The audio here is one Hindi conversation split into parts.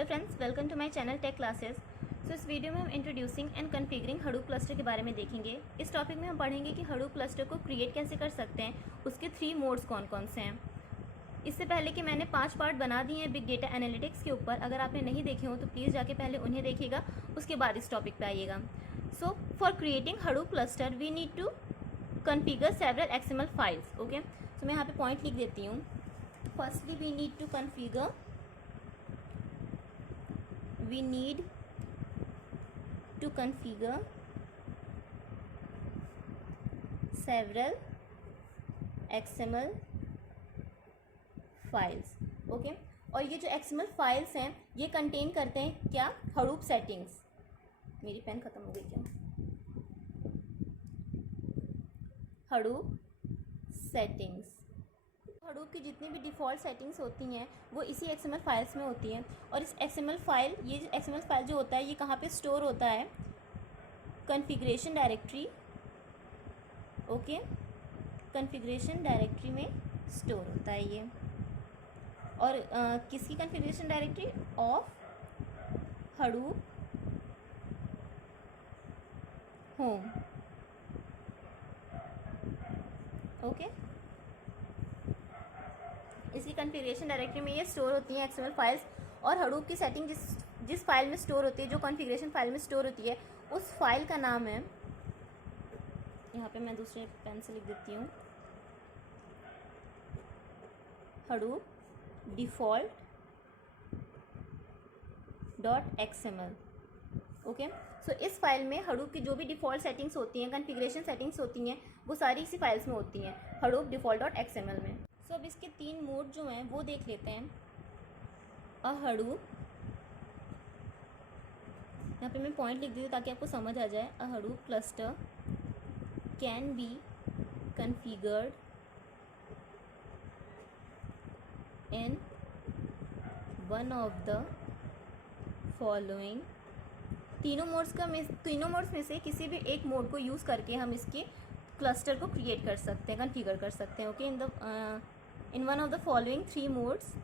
Hello friends, welcome to my channel tech classes. So इस वीडियो में हम introducing and configuring Hadoop cluster के बारे में देखेंगे। इस टॉपिक में हम पढ़ेंगे कि हडूप क्लस्टर को क्रिएट कैसे कर सकते हैं, उसके 3 मोड्स कौन कौन से हैं। इससे पहले कि मैंने 5 पार्ट बना दिए हैं बिग डेटा एनालिटिक्स के ऊपर, अगर आपने नहीं देखे हो तो प्लीज़ जाके पहले उन्हें देखिएगा, उसके बाद इस टॉपिक पर आइएगा। So for creating Hadoop cluster we need to configure several XML files. Okay, so मैं यहाँ पे पॉइंट लिख देती हूँ। Firstly we need to configure several XML files. Okay, और ये जो XML फाइल्स हैं ये कंटेन करते हैं क्या, हडूप सेटिंग्स। मेरी पेन ख़त्म हो गई क्या? Hadoop settings. हडूप की जितनी भी डिफ़ॉल्ट सेटिंग्स होती हैं वो इसी XML फाइल्स में होती हैं। और इस XML फाइल, ये जो XML फाइल जो होता है ये कहाँ पे स्टोर होता है? Configuration directory. Okay, configuration directory में स्टोर होता है ये। और किसकी configuration directory? Of Hadoop home. Okay, इसी कॉन्फ़िगरेशन डायरेक्टरी में ये स्टोर होती हैं XML फाइल्स। और हडूप की सेटिंग जिस फाइल में स्टोर होती है, जो कॉन्फ़िगरेशन फाइल में स्टोर होती है, उस फाइल का नाम है, यहाँ पे मैं दूसरे पेन से लिख देती हूँ, हडूप डिफ़ॉल्ट .xml। ओके, सो इस फाइल में हडूप की जो भी डिफ़ॉल्ट सेटिंग्स होती हैं, कॉन्फ़िगरेशन सेटिंग्स होती हैं, वो सारी इसी फाइल्स में होती हैं, हडूप डिफ़ॉल्ट .xml में। सो अब इसके 3 मोड जो हैं वो देख लेते हैं। अ हडूप, यहाँ पे मैं पॉइंट लिख दी हूँ ताकि आपको समझ आ जाए। A Hadoop cluster can be configured in one of the following. तीनों मोड्स में से किसी भी एक मोड को यूज़ करके हम इसके क्लस्टर को क्रिएट कर सकते हैं, कॉन्फ़िगर कर सकते हैं। Okay, in one of the following 3 modes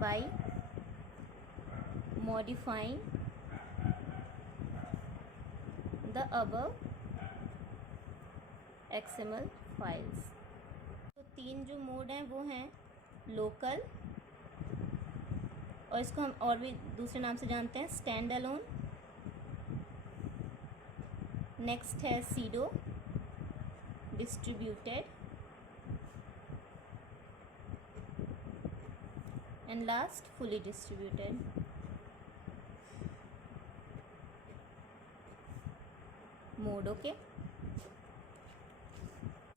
by modifying the above XML files। तो 3 जो मोड हैं वो हैं लोकल, और इसको हम और भी दूसरे नाम से जानते हैं स्टैंड अलोन। नेक्स्ट है pseudo distributed, and last fully distributed. Mode. Okay,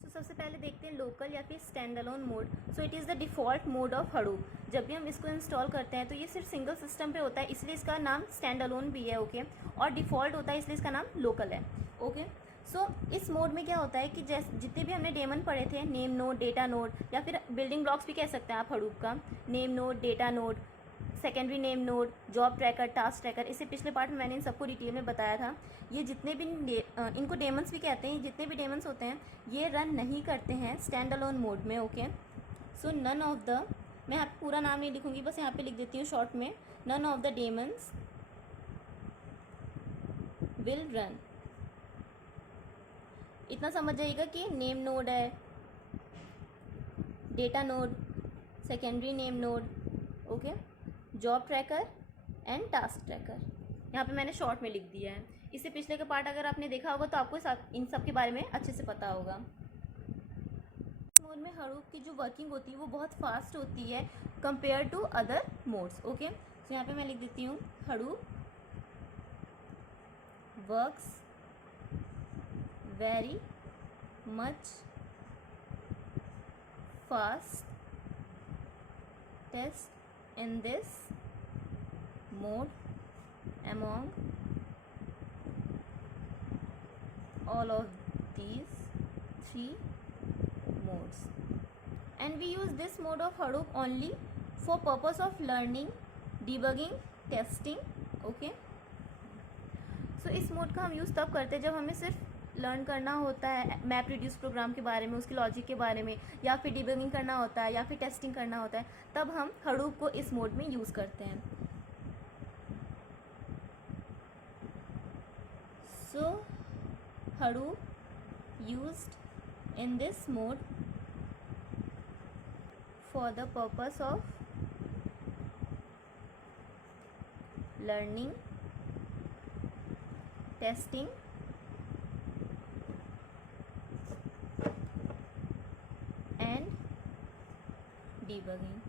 तो सबसे पहले देखते हैं लोकल या फिर stand alone mode. So it is the default mode of Hadoop. जब भी हम इसको इंस्टॉल करते हैं तो ये सिर्फ सिंगल सिस्टम पे होता है, इसलिए इसका नाम स्टैंड अलोन भी है। ओके, और डिफ़ॉल्ट होता है इसलिए इसका नाम लोकल है। ओके, सो इस मोड में क्या होता है कि जैसे जितने भी हमने डेमन पढ़े थे, नेम नोड, डेटा नोड, या फिर बिल्डिंग ब्लॉक्स भी कह सकते हैं आप हडूप का, name node, data node, secondary name node, job tracker, task tracker, इससे पिछले पार्ट में मैंने इन सबको डिटेल में बताया था। ये जितने भी इनको डेमन्स भी कहते हैं, जितने भी डेमन्स होते हैं ये रन नहीं करते हैं स्टैंड अलोन मोड में। Okay, so none of the, मैं यहाँ पूरा नाम नहीं लिखूँगी, बस यहाँ पे लिख देती हूँ शॉर्ट में, none of the daemons will run. इतना समझ जाइएगा कि नेम नोड है, data node, secondary name node, okay, job tracker and task tracker, यहाँ पे मैंने शॉर्ट में लिख दिया है। इससे पिछले का पार्ट अगर आपने देखा होगा तो आपको इन सब के बारे में अच्छे से पता होगा। मोड में हडूप की जो वर्किंग होती है वो बहुत फास्ट होती है compare to other modes. Okay, तो यहाँ पे मैं लिख देती हूँ Hadoop works very much fastest in this mode among all of these 3 modes, and we use this mode of Hadoop only for purpose of learning, debugging, testing। okay, सो इस मोड का हम यूज़ तब करते हैं जब हमें सिर्फ लर्न करना होता है मैप रिड्यूस प्रोग्राम के बारे में, उसकी लॉजिक के बारे में, या फिर डिबगिंग करना होता है या फिर टेस्टिंग करना होता है, तब हम हडूप को इस मोड में यूज़ करते हैं. सो Hadoop used in this mode for the purpose of learning, testing, and debugging.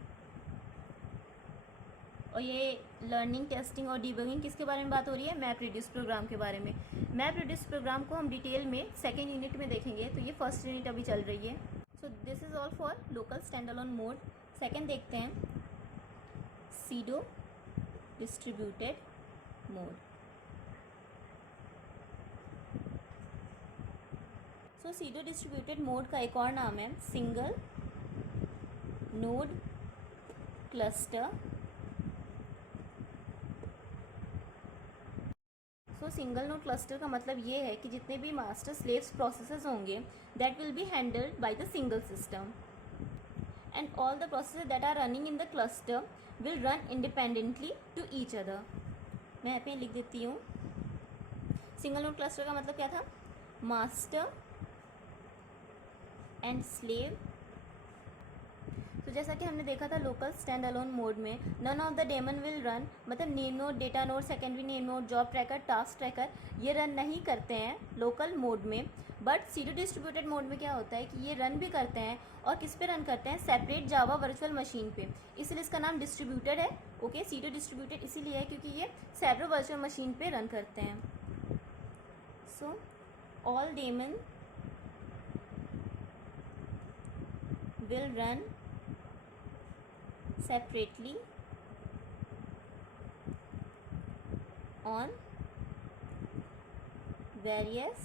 और ये लर्निंग, टेस्टिंग और डिबगिंग किसके बारे में बात हो रही है? मैप रिड्यूस प्रोग्राम के बारे में. मैप रिड्यूस प्रोग्राम को हम डिटेल में सेकेंड यूनिट में देखेंगे, तो ये फर्स्ट यूनिट अभी चल रही है. So this is all for local stand alone mode. Second देखते हैं pseudo distributed mode. So pseudo distributed mode का एक और नाम है single node cluster. So single node cluster का मतलब ये है कि जितने भी मास्टर स्लेव्स प्रोसेसेस होंगे that will be handled by the single system, and all the processes that are running in the cluster will run independently to each other. मैं यहाँ पे लिख देती हूँ. सिंगल नोड क्लस्टर का मतलब क्या था? Master and slave. तो जैसा कि हमने देखा था लोकल स्टैंड अलोन मोड में, none of the daemon will run, मतलब name node, data node, secondary name node, job tracker, task tracker, ये रन नहीं करते हैं लोकल मोड में. बट सीडो डिस्ट्रीब्यूटेड मोड में क्या होता है कि ये रन भी करते हैं, और किस पे रन करते हैं? सेपरेट जावा वर्चुअल मशीन पे. इसलिए इसका नाम डिस्ट्रीब्यूटेड है. ओके, सीडो डिस्ट्रीब्यूटेड इसीलिए है क्योंकि ये सेपरेट वर्चुअल मशीन पे रन करते हैं. So all daemon will run separately on various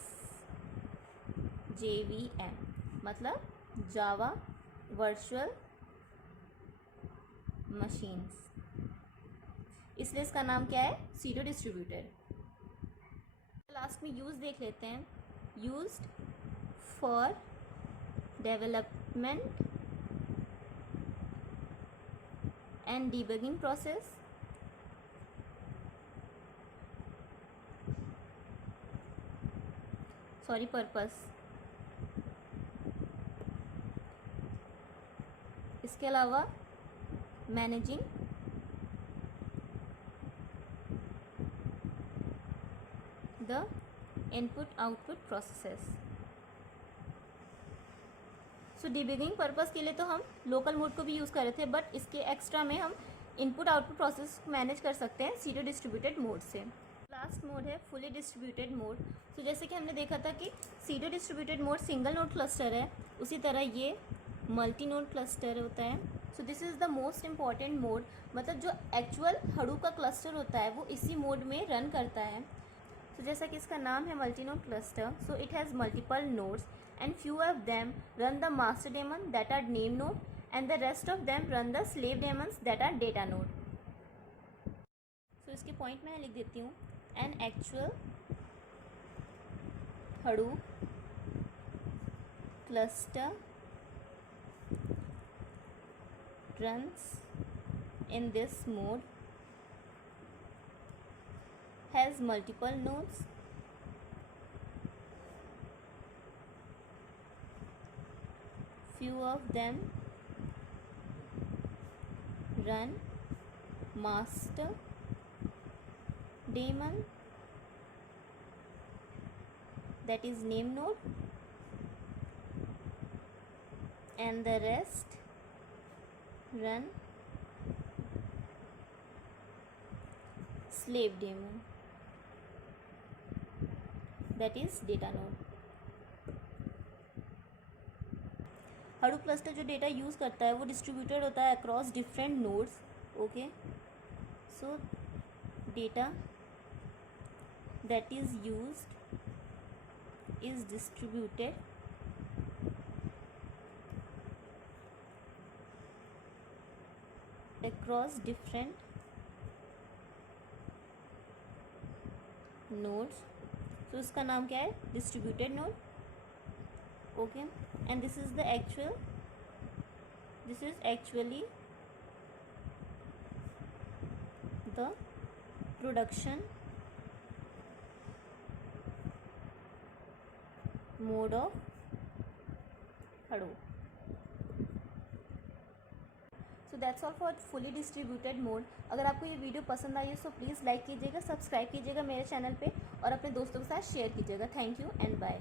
JVM, मतलब जावा वर्चुअल मशीन्स. इसलिए इसका नाम क्या है? Pseudo distributed. लास्ट में यूज देख लेते हैं. Used for development and debugging process, purpose. इसके अलावा managing the input output processes. So debugging purpose के लिए तो हम लोकल मोड को भी यूज़ कर रहे थे, बट इसके एक्स्ट्रा में हम इनपुट आउटपुट प्रोसेस मैनेज कर सकते हैं सीडो डिस्ट्रीब्यूटेड मोड से. लास्ट मोड है फुली डिस्ट्रीब्यूटेड मोड. तो जैसे कि हमने देखा था कि pseudo distributed mode single node cluster है, उसी तरह ये मल्टी नोड क्लस्टर होता है. So this is the most important mode, मतलब जो एक्चुअल हडूप का क्लस्टर होता है वो इसी मोड में रन करता है. तो जैसा कि इसका नाम है multi node cluster, so it has multiple nodes and few of them run the master daemon that are name node, and the rest of them run the slave daemons that are data node. So इसके पॉइंट मैं लिख देती हूँ. An actual Hadoop cluster runs in this mode, has multiple nodes, few of them run master daemon that is name node, and the rest run slave daemon that is data node. Hadoop cluster जो डेटा यूज़ करता है वो डिस्ट्रीब्यूटेड होता है across different nodes. Okay, so data that is used is distributed across different nodes सो इसका नाम क्या है, distributed node. Okay, and this is actually the production mode of Hadoop. So that's all for fully distributed mode. अगर आपको ये वीडियो पसंद आई है सो प्लीज़ लाइक कीजिएगा, सब्सक्राइब कीजिएगा मेरे चैनल पे और अपने दोस्तों के साथ शेयर कीजिएगा. Thank you and bye.